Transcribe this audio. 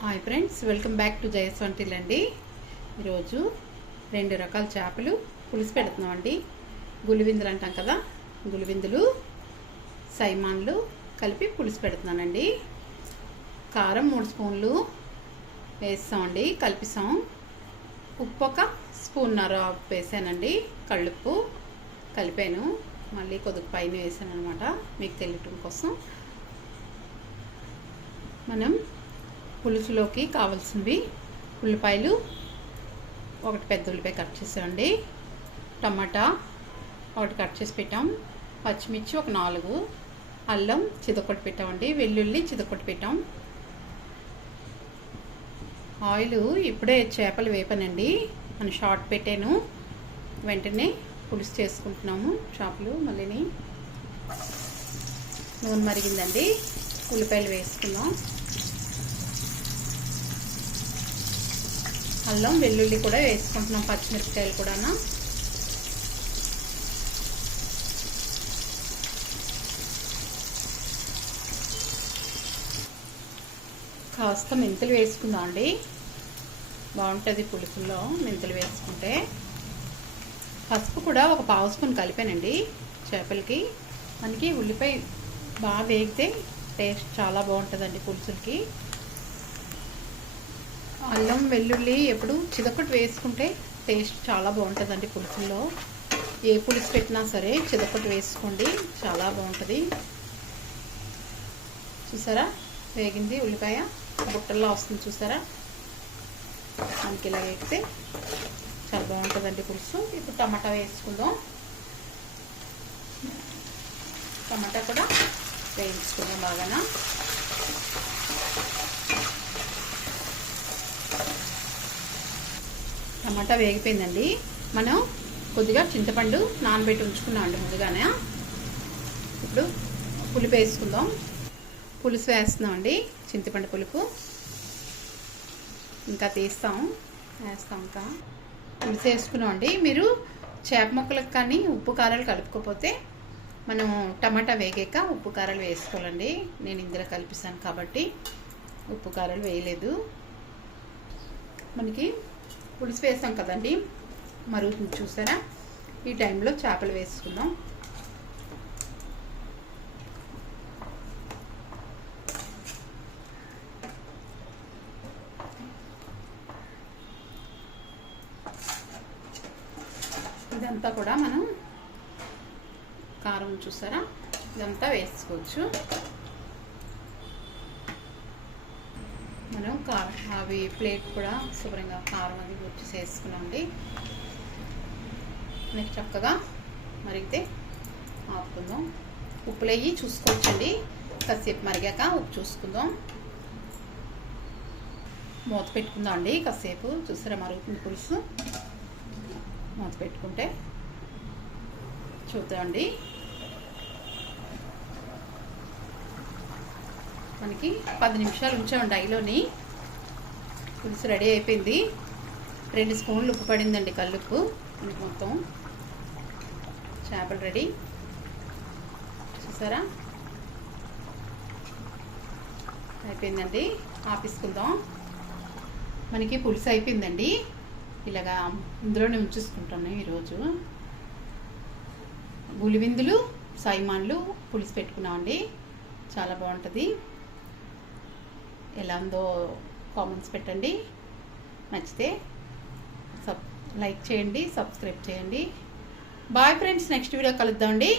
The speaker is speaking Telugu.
Hi friends, welcome back to జయస్ వంటిల్ అండి. ఈరోజు 2 రకాల చేపలు పులుసు పెడుతున్నామండి. గులివిందులు అంటాం కదా, గులివిందులు సైమాన్లు కలిపి పులుసు పెడుతున్నానండి. కారం 3 స్పూన్లు వేస్తామండి, కలిపిస్తాం. ఉప్పు 1 స్పూన్నర వేసానండి, కళ్ళుప్పు కలిపాను. మళ్ళీ కొద్దిగా పైన వేసాను అనమాట, మీకు తెలియటం కోసం. మనం పులుసులోకి కావాల్సినవి ఉల్లిపాయలు 1 పెద్ద ఉల్లిపాయ కట్ చేసామండి, టమాటా 1 కట్ చేసి పెట్టాం, పచ్చిమిర్చి 4, అల్లం చితకొట్టి పెట్టామండి, వెల్లుల్లి చితకొట్టి పెట్టాం. ఆయిల్ ఇప్పుడే చేపలు వేపానండి, మనం షార్ట్ పెట్టాను, వెంటనే పులుసు చేసుకుంటున్నాము చేపలు. మళ్ళీ నూనె మరిగిందండి, ఉల్లిపాయలు వేసుకుందాం. అల్లం వెల్లుల్లి కూడా వేసుకుంటున్నాం, పచ్చిమిరపకాయలు కూడా. కాస్త మెంతులు వేసుకుందాం అండి, బాగుంటుంది పులుసుల్లో మెంతులు వేసుకుంటే. పసుపు కూడా 1 పావు స్పూన్ కలిపానండి చేపలకి. మనకి ఉల్లిపాయ బాగా వేగితే టేస్ట్ చాలా బాగుంటుందండి పులుసులకి. అల్లం వెల్లుల్లి ఎప్పుడు చితకొట్టి వేసుకుంటే టేస్ట్ చాలా బాగుంటుందండి పులుసుల్లో. ఏ పులుసు పెట్టినా సరే చితకొట్టి వేసుకోండి, చాలా బాగుంటుంది. చూసారా వేగింది, ఉల్లిపాయ బుట్టల్లో వస్తుంది చూసారా. మనకి ఇలా వేగితే చాలా బాగుంటుందండి పులుసు. ఇప్పుడు టమాటా వేసుకుందాం, టమాటా కూడా వేయించుకుందాం బాగా. టమాటా వేగిపోయిందండి. మనం కొద్దిగా చింతపండు నానబెట్టి ఉంచుకున్నాం అండి ముందుగానే. ఇప్పుడు పులుపు వేసుకుందాం. పులుసు వేస్తున్నాం అండి, చింతపండు పులుపు. ఇంకా వేస్తాం. ఇంకా పులుసు వేసుకున్నాం అండి. మీరు చేప ముక్కలకు కానీ ఉప్పు కారాలు కలుపుకోకపోతే మనం టమాటా వేగాక ఉప్పు కారాలు వేసుకోవాలండి. నేను ఇందులో కలిపిస్తాను కాబట్టి ఉప్పు కారాలు వేయలేదు. మనకి పులుసు వేసాం కదండి, మరుగుతుంది చూసారా. ఈ టైంలో చేపలు వేసుకుందాం. ఇదంతా కూడా మనం కారం చూసారా, ఇదంతా వేసుకోవచ్చు. మనం కారం అవి ప్లేట్ కూడా శుభ్రంగా కారం అది వచ్చి వేసుకున్నామండి. మనకి చక్కగా మరిగితే ఆపుకుందాం. ఉప్పులు అయ్యి చూసుకోవచ్చండి, కాసేపు మరిగాక ఉప్పు చూసుకుందాం. మూత పెట్టుకుందాం అండి కాసేపు. చూసారా మరుగుతుంది పులుసు. మూత పెట్టుకుంటే చూద్దామండి. మనకి 10 నిమిషాలు ఉంచామండి ఐలోని. పులుసు రెడీ అయిపోయింది. 2 స్పూన్లు ఉప్పు పడిందండి, కల్లుప్పు. మనకి మొత్తం చేపలు రెడీ చూసారా, అయిపోయిందండి. ఆపేసుకుందాం. మనకి పులుసు అయిపోయిందండి. ఇలాగా ఇందులోనే ఉంచేసుకుంటాను ఈరోజు. గులివిందులు సైమాన్లు పులుసు పెట్టుకున్నామండి, చాలా బాగుంటుంది. ఎలా ఉందో కామెంట్స్ పెట్టండి. నచ్చితే లైక్ చేయండి, సబ్స్క్రైబ్ చేయండి. బాయ్ ఫ్రెండ్స్, నెక్స్ట్ వీడియో కలుద్దామండి.